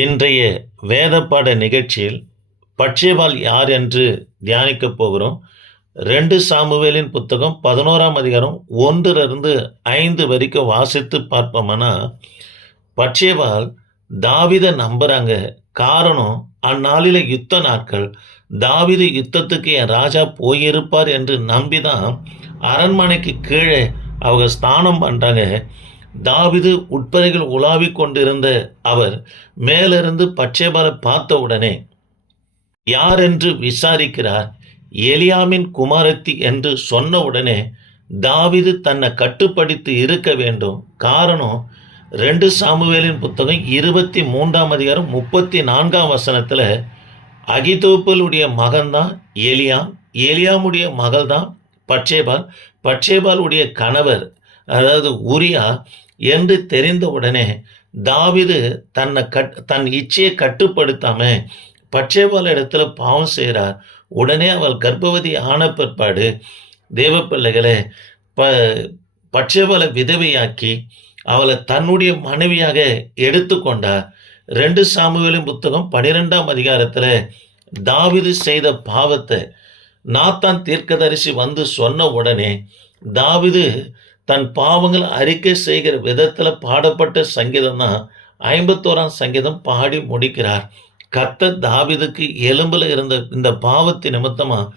இன்றைய வேதப்பாட நிகழ்ச்சியில் பட்சேபால் யார் என்று தியானிக்கப் போகிறோம். 2 சாமுவேலின் புத்தகம் 11ஆம் அதிகாரம் 1 5 வரைக்கும் வாசித்து பார்ப்போம்னா, பட்சேபால் தாவீதை நம்புறாங்க. காரணம், அந்நாளில யுத்த நாட்கள். தாவீது யுத்தத்துக்கு என் ராஜா போயிருப்பார் என்று நம்பிதான் அரண்மனைக்கு கீழே அவங்க ஸ்நானம் பண்றாங்க. தாவீது உட்பறைகள் உலாவிக் கொண்டிருந்த அவர் மேலிருந்து பட்சேபாலை பார்த்த உடனே யார் என்று விசாரிக்கிறார். எலியாமின் குமாரத்தி என்று சொன்ன உடனே தாவீது தன்னை கட்டுப்படுத்தி இருக்க வேண்டும். காரணம், 2 சாமுவேலின் புத்தகம் 23ஆம் அதிகாரம் 34ஆம் வசனத்தில் அகிதோப்பலுடைய மகன்தான் எலியாம், எலியாமுடைய மகள் தான் பட்சேபால், பட்சேபாலுடைய கணவர் அதாவது உரியா என்று தெரிந்தவுடனே தாவீது தன் இச்சையை கட்டுப்படுத்தாம பட்சேபால் இடத்துல பாவம் செய்கிறார். உடனே அவள் கர்ப்பவதி ஆன பிற்பாடு தேவ பிள்ளைகளை பட்சேபாலை விதவையாக்கி அவளை தன்னுடைய மனைவியாக எடுத்துக்கொண்டார். 2 சாமுவேலின் புத்தகம் 12ஆம் அதிகாரத்தில் தாவீது செய்த பாவத்தை நாத்தான் தீர்க்கதரிசி வந்து சொன்ன உடனே தாவீது தன் பாவங்கள் அறிக்கை செய்கிற விதத்தில் பாடப்பட்ட சங்கீதம் தான் 51ஆம் சங்கீதம் பாடி முடிக்கிறார். கர்த்தர் தாவீதுக்கு எலும்பில் இருந்த இந்த பாவத்தின் நிமித்தமாக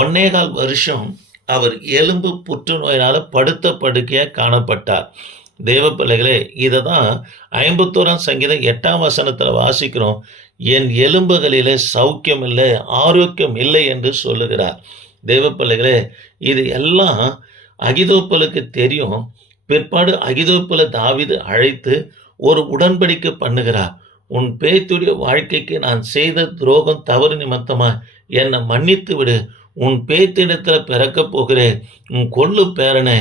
1.25 வருஷம் அவர் எலும்பு புற்றுநோயினால் படுத்த படுக்கையாக காணப்பட்டார். தேவ பிள்ளைகளே, இதை தான் 51ஆம் சங்கீதம் 8ஆம் வசனத்தில் வாசிக்கிறோம். என் எலும்புகளிலே சௌக்கியம் இல்லை, ஆரோக்கியம் இல்லை என்று சொல்லுகிறார். தேவ பிள்ளைகளே, இது எல்லாம் அகிதோப்பலுக்கு தெரியும். பிற்பாடு அகிதோப்பலை தாவீது அழைத்து ஒரு உடன்படிக்கை பண்ணுகிறார். உன் பேத்துடைய வாழ்க்கைக்கு நான் செய்த துரோகம் தவறு நிமித்தமா என்னை மன்னித்து விடு. உன் பேத்திடத்தில் பிறக்கப் போகிறேன், உன் கொள்ளு பேரனை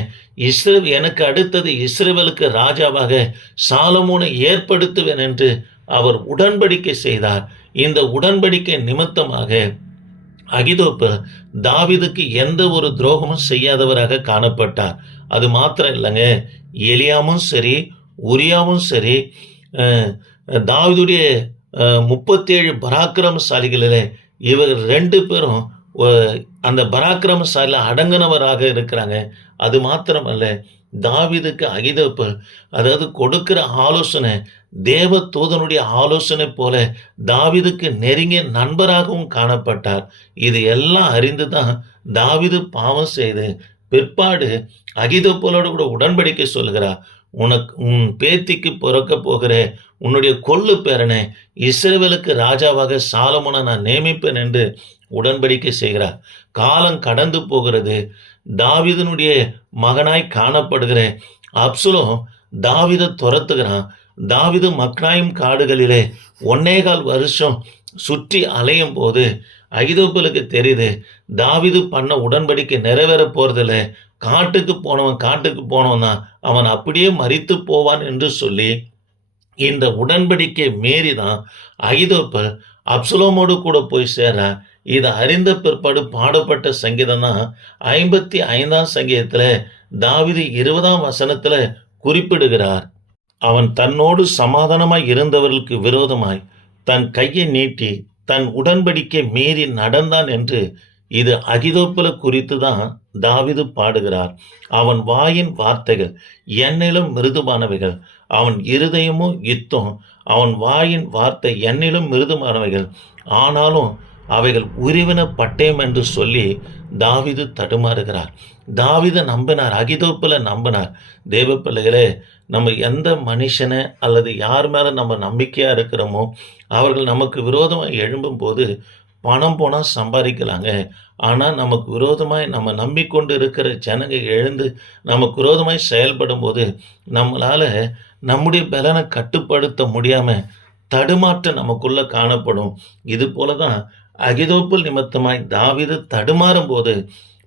எனக்கு அடுத்தது இஸ்ரவேலுக்கு ராஜாவாக சாலமோனை ஏற்படுத்துவேன் என்று அவர் உடன்படிக்கை செய்தார். இந்த உடன்படிக்கை நிமித்தமாக அகிதோப்பல் தாவீதுக்கு எந்த ஒரு துரோகமும் செய்யாதவராக காணப்பட்டார். அது மாத்திரம் இல்லைங்க, எலியாமும் சரி உரியாவும் சரி தாவீதுடைய 37 பராக்கிரமசாலிகளில் இவர் 2 பேரும் அந்த பராக்கிரமசாலியில் அடங்கினவராக இருக்கிறாங்க. அது மாத்திரமல்ல, தாவீதுக்கு அகிதோப்பல் அதாவது கொடுக்கிற ஆலோசனை தேவ தூதனுடைய ஆலோசனை போல தாவீதுக்கு நெருங்கிய நண்பராகவும் காணப்பட்டார். இது எல்லாம் அறிந்து தான் தாவீது பாவம் செய்து பிற்பாடு அகிதோப்பலோடு கூட உடன்படிக்கை சொல்கிறார். உன் பேத்திக்கு பிறக்க போகிற உன்னுடைய கொள்ளு பேரனை இஸ்ரவேலுக்கு ராஜாவாக சாலமோனை நான் நியமிப்பேன் என்று உடன்படிக்கை செய்கிறார். காலம் கடந்து போகிறது. தாவீதினுடைய மகனாய் காணப்படுகிற அப்சலோம் தாவீதை துரத்துகிறான். தாவீது மக்னாயிம் காடுகளிலே 1.25 வருஷம் சுற்றி அலையும் போது அகிதோப்பலுக்கு தெரியுது தாவீது பண்ண உடன்படிக்கை நிறைவேற போறதில்ல. காட்டுக்கு போனவன் தான் அவன் அப்படியே மரித்து போவான் என்று சொல்லி இந்த உடன்படிக்கை மீறி தான் அகிதோப்பல் அப்சலோமோடு கூட போய் சேர்றான். இதை அறிந்த பிற்பாடு பாடப்பட்ட சங்கீதம் தான் 55ஆம் சங்கீதத்தில் தாவீது 20ஆம் வசனத்தில் குறிப்பிடுகிறார். அவன் தன்னோடு சமாதானமாய் இருந்தவர்களுக்கு விரோதமாய் தன் கையை நீட்டி தன் உடன்படிக்கை மீறி நடந்தான் என்று இது அகிதோப்பலை குறித்து தான் தாவீது பாடுகிறார். அவன் வாயின் வார்த்தைகள் என்னிலும் மிருதுவானவைகள், அவன் இருதயமோ யுத்தம். அவன் வாயின் வார்த்தை என்னிலும் மிருதுவானவைகள், ஆனாலும் அவைகள் உருவின பட்டயம் என்று சொல்லி தாவீது தடுமாறுகிறார். தாவீது நம்பினார், அகிதோப்பலை நம்பினார். தேவ பிள்ளைகளே, நம்ம எந்த மனுஷனை அல்லது யார் மேலே நம்ம நம்பிக்கையாக இருக்கிறோமோ அவர்கள் நமக்கு விரோதமாக எழும்பும் போது பணம் போனால் சம்பாதிக்கலாங்க. ஆனால் நமக்கு விரோதமாய் நம்ம நம்பிக்கொண்டு இருக்கிற ஜனங்க எழுந்து நமக்கு விரோதமாய் செயல்படும் போது நம்மளால் நம்முடைய பலனை கட்டுப்படுத்த முடியாமல் தடுமாற்றம் நமக்குள்ளே காணப்படும். இது போல தான் அகிதோப்பல் நிமித்தமாய் தாவீது தடுமாறும் போது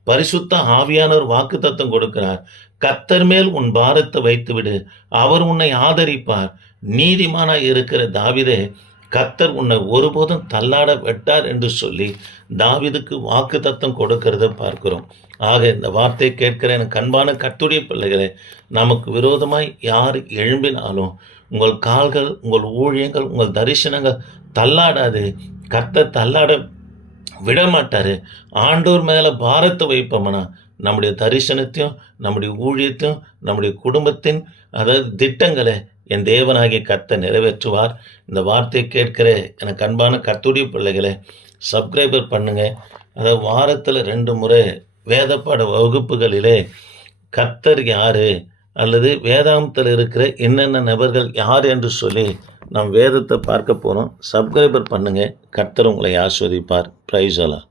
பரிசுத்த ஆவியானவர் வாக்குத்தத்தம் கொடுக்கிறார். கர்த்தர் மேல் உன் பாரத்தை வைத்துவிடு, அவர் உன்னை ஆதரிப்பார். நீதிமானாய் இருக்கிற தாவீதே, கர்த்தர் உன்னை ஒருபோதும் தள்ளாட வெட்டார் என்று சொல்லி தாவீதுக்கு வாக்குத்தத்தம் கொடுக்கிறத பார்க்கிறோம். ஆக இந்த வார்த்தை கேட்கிற எனக்கு அன்பான கர்த்தருடைய பிள்ளைகளே, நமக்கு விரோதமாய் யார் எழும்பினாலும் உங்கள் கால்கள், உங்கள் ஊழியங்கள், உங்கள் தரிசனங்கள் தள்ளாடாது. கர்த்தர் தள்ளாட விடமாட்டாரு. ஆண்டவர் மேல பாரத்த வைப்போம்னா, நம்முடைய தரிசனத்தையும், நம்முடைய ஊழியத்தையும், நம்முடைய குடும்பத்தின் அதாவது திட்டங்கள என் தேவனாகிய கர்த்தர் நிறைவேற்றுவார். இந்த வார்த்தையை கேட்கிற எனக்கு அன்பான கர்த்தருடைய பிள்ளைகளே, சப்ஸ்கிரைபர் பண்ணுங்க. அதாவது வாரத்தில 2 முறை வேதப்பாட வகுப்புகளிலே கர்த்தர் யாரு? அல்லது வேதாகமத்தில் இருக்கிற என்னென்ன நபர்கள் யார் என்று சொல்லி நாம் வேதத்தை பார்க்க போறோம். சப்ஸ்கிரைபர் பண்ணுங்க. கர்த்தர் உங்களை ஆசீர்வதிப்பார். பிரைஸ் அல்லாஹ்.